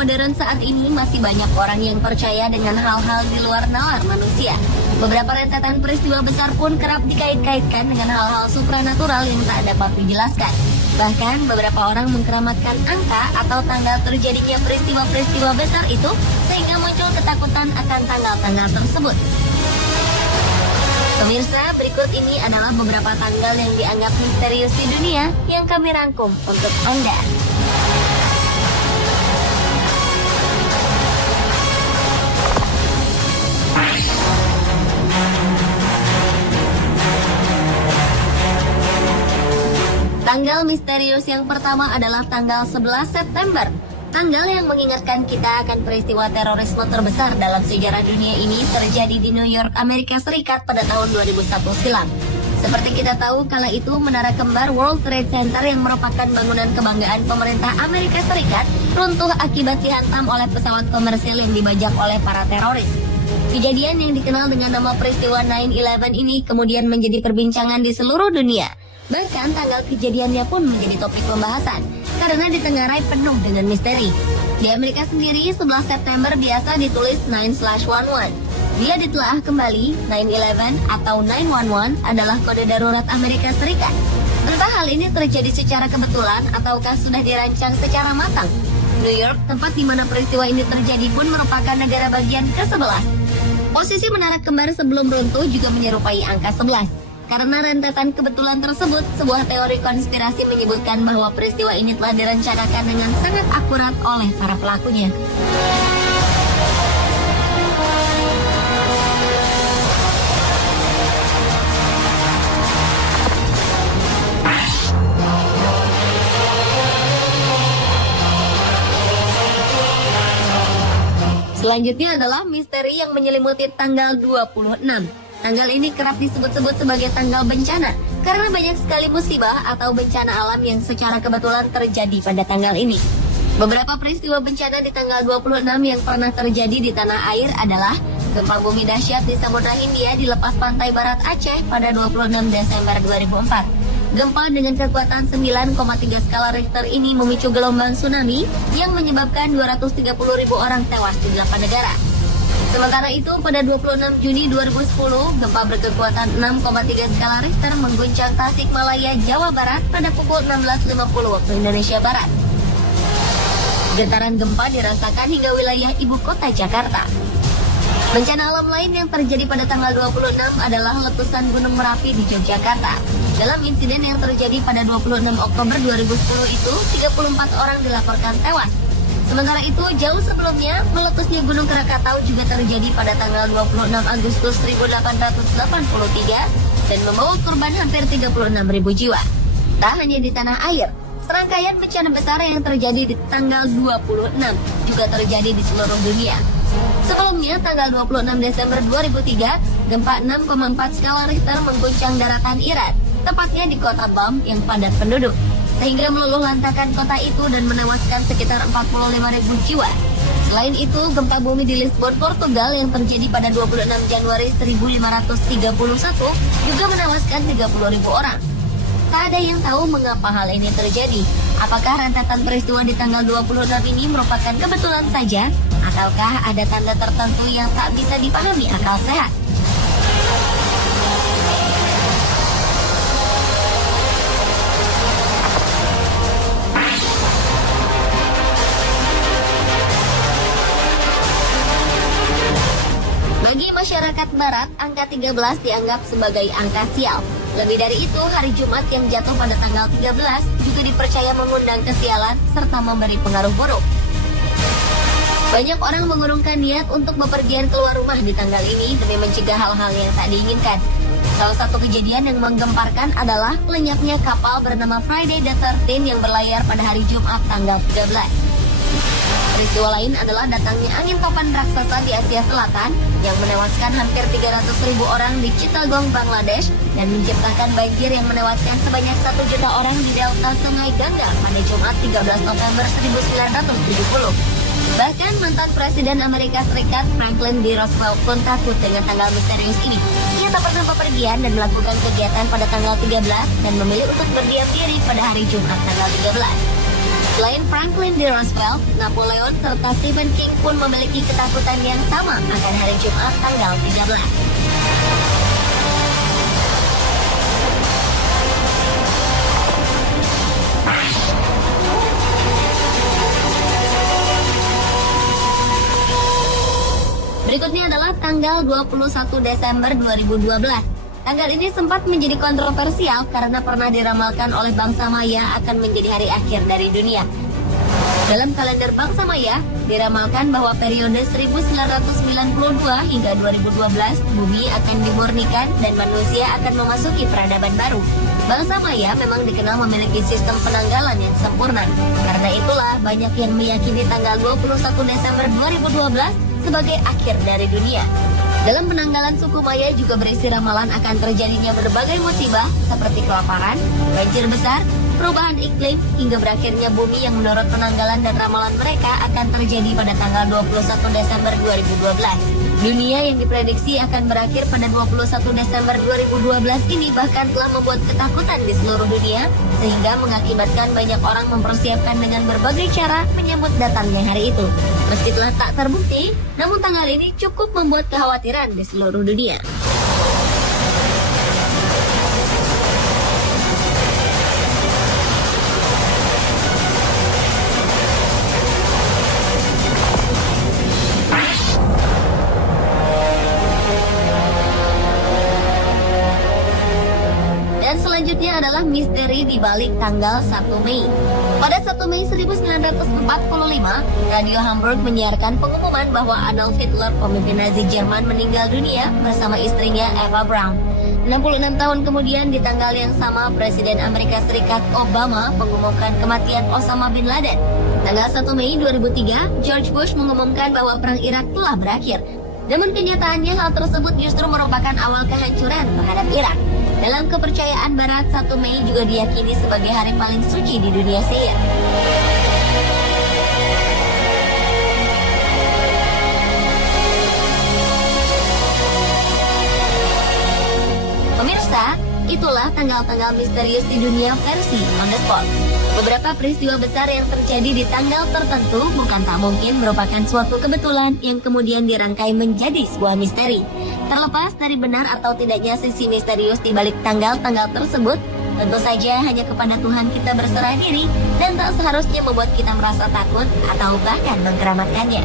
modern saat ini masih banyak orang yang percaya dengan hal-hal di luar nalar manusia. Beberapa rentetan peristiwa besar pun kerap dikait-kaitkan dengan hal-hal supranatural yang tak dapat dijelaskan. Bahkan beberapa orang mengkeramatkan angka atau tanggal terjadinya peristiwa-peristiwa besar itu sehingga muncul ketakutan akan tanggal-tanggal tersebut. Pemirsa, berikut ini adalah beberapa tanggal yang dianggap misterius di dunia yang kami rangkum untuk Anda. Tanggal misterius yang pertama adalah tanggal 11 September. Tanggal yang mengingatkan kita akan peristiwa terorisme terbesar dalam sejarah dunia ini terjadi di New York, Amerika Serikat pada tahun 2001 silam. Seperti kita tahu, kala itu menara kembar World Trade Center yang merupakan bangunan kebanggaan pemerintah Amerika Serikat runtuh akibat dihantam oleh pesawat komersil yang dibajak oleh para teroris. Kejadian yang dikenal dengan nama peristiwa 9/11 ini kemudian menjadi perbincangan di seluruh dunia. Bahkan tanggal kejadiannya pun menjadi topik pembahasan karena ditengarai penuh dengan misteri. Di Amerika sendiri, 11 September biasa ditulis 9/11. Bila ditelaah kembali, 9/11 atau 911 adalah kode darurat Amerika Serikat. Entah hal ini terjadi secara kebetulan ataukah sudah dirancang secara matang. New York, tempat di mana peristiwa ini terjadi pun merupakan negara bagian ke-11. Posisi menara kembar sebelum runtuh juga menyerupai angka 11. Karena rentetan kebetulan tersebut, sebuah teori konspirasi menyebutkan bahwa peristiwa ini telah direncanakan dengan sangat akurat oleh para pelakunya. Selanjutnya adalah misteri yang menyelimuti tanggal 26. Tanggal ini kerap disebut-sebut sebagai tanggal bencana karena banyak sekali musibah atau bencana alam yang secara kebetulan terjadi pada tanggal ini. Beberapa peristiwa bencana di tanggal 26 yang pernah terjadi di tanah air adalah gempa bumi dahsyat di Samudra Hindia di lepas pantai barat Aceh pada 26 Desember 2004. Gempa dengan kekuatan 9,3 skala Richter ini memicu gelombang tsunami yang menyebabkan 230.000 orang tewas di 8 negara. Sementara itu, pada 26 Juni 2010, gempa berkekuatan 6,3 skala Richter mengguncang Tasikmalaya, Jawa Barat pada pukul 16.50 waktu Indonesia Barat. Getaran gempa dirasakan hingga wilayah ibu kota Jakarta. Bencana alam lain yang terjadi pada tanggal 26 adalah letusan Gunung Merapi di Yogyakarta. Dalam insiden yang terjadi pada 26 Oktober 2010 itu, 34 orang dilaporkan tewas. Sementara itu, jauh sebelumnya, meletusnya Gunung Krakatau juga terjadi pada tanggal 26 Agustus 1883 dan membawa korban hampir 36.000 jiwa. Tak hanya di tanah air, serangkaian bencana besar yang terjadi di tanggal 26 juga terjadi di seluruh dunia. Sebelumnya, tanggal 26 Desember 2003, gempa 6,4 skala Richter mengguncang daratan Iran, tepatnya di kota Bam yang padat penduduk, sehingga meluluh lantakan kota itu dan menewaskan sekitar 45.000 jiwa. Selain itu, gempa bumi di Lisbon, Portugal yang terjadi pada 26 Januari 1531 juga menewaskan 30.000 orang. Tak ada yang tahu mengapa hal ini terjadi. Apakah rentetan peristiwa di tanggal 26 ini merupakan kebetulan saja, ataukah ada tanda tertentu yang tak bisa dipahami akal sehat? Bagi masyarakat barat, angka 13 dianggap sebagai angka sial. Lebih dari itu, hari Jumat yang jatuh pada tanggal 13 juga dipercaya mengundang kesialan serta memberi pengaruh buruk. Banyak orang mengurungkan niat untuk bepergian keluar rumah di tanggal ini demi mencegah hal-hal yang tak diinginkan. Salah satu kejadian yang menggemparkan adalah lenyapnya kapal bernama Friday the 13 yang berlayar pada hari Jumat tanggal 13. Peristiwa lain adalah datangnya angin topan raksasa di Asia Selatan yang menewaskan hampir 300.000 orang di Chittagong, Bangladesh dan menciptakan banjir yang menewaskan sebanyak 1 juta orang di delta Sungai Gangga pada Jumat 13 November 1970. Bahkan mantan Presiden Amerika Serikat Franklin D. Roosevelt pun takut dengan tanggal misterius ini. Ia tak pernah bepergian dan melakukan kegiatan pada tanggal 13 dan memilih untuk berdiam diri pada hari Jumat tanggal 13. Selain Franklin D. Roosevelt, Napoleon serta Stephen King pun memiliki ketakutan yang sama akan hari Jumat tanggal 13. Berikutnya adalah tanggal 21 Desember 2012. Tanggal ini sempat menjadi kontroversial karena pernah diramalkan oleh bangsa Maya akan menjadi hari akhir dari dunia. Dalam kalender bangsa Maya, diramalkan bahwa periode 1992 hingga 2012, bumi akan dimurnikan dan manusia akan memasuki peradaban baru. Bangsa Maya memang dikenal memiliki sistem penanggalan yang sempurna. Karena itulah banyak yang meyakini tanggal 21 Desember 2012 sebagai akhir dari dunia. Dalam penanggalan suku Maya juga berisi ramalan akan terjadinya berbagai musibah seperti kelaparan, banjir besar, perubahan iklim, hingga berakhirnya bumi yang menurut penanggalan dan ramalan mereka akan terjadi pada tanggal 21 Desember 2012. Dunia yang diprediksi akan berakhir pada 21 Desember 2012 ini bahkan telah membuat ketakutan di seluruh dunia, sehingga mengakibatkan banyak orang mempersiapkan dengan berbagai cara menyambut datangnya hari itu. Meski telah tak terbukti, namun tanggal ini cukup membuat kekhawatiran di seluruh dunia. Dan selanjutnya adalah misteri di balik tanggal 1 Mei. Pada 1 Mei 1945, Radio Hamburg menyiarkan pengumuman bahwa Adolf Hitler, pemimpin Nazi Jerman, meninggal dunia bersama istrinya Eva Braun. 66 tahun kemudian di tanggal yang sama, Presiden Amerika Serikat Obama mengumumkan kematian Osama bin Laden. Tanggal 1 Mei 2003, George Bush mengumumkan bahwa Perang Irak telah berakhir. Namun kenyataannya hal tersebut justru merupakan awal kehancuran terhadap Irak. Dalam kepercayaan Barat, 1 Mei juga diyakini sebagai hari paling suci di dunia sihir. Pemirsa, itulah tanggal-tanggal misterius di dunia versi on the spot. Beberapa peristiwa besar yang terjadi di tanggal tertentu bukan tak mungkin merupakan suatu kebetulan yang kemudian dirangkai menjadi sebuah misteri. Terlepas dari benar atau tidaknya sisi misterius di balik tanggal-tanggal tersebut, tentu saja hanya kepada Tuhan kita berserah diri dan tak seharusnya membuat kita merasa takut atau bahkan mengkeramatkannya.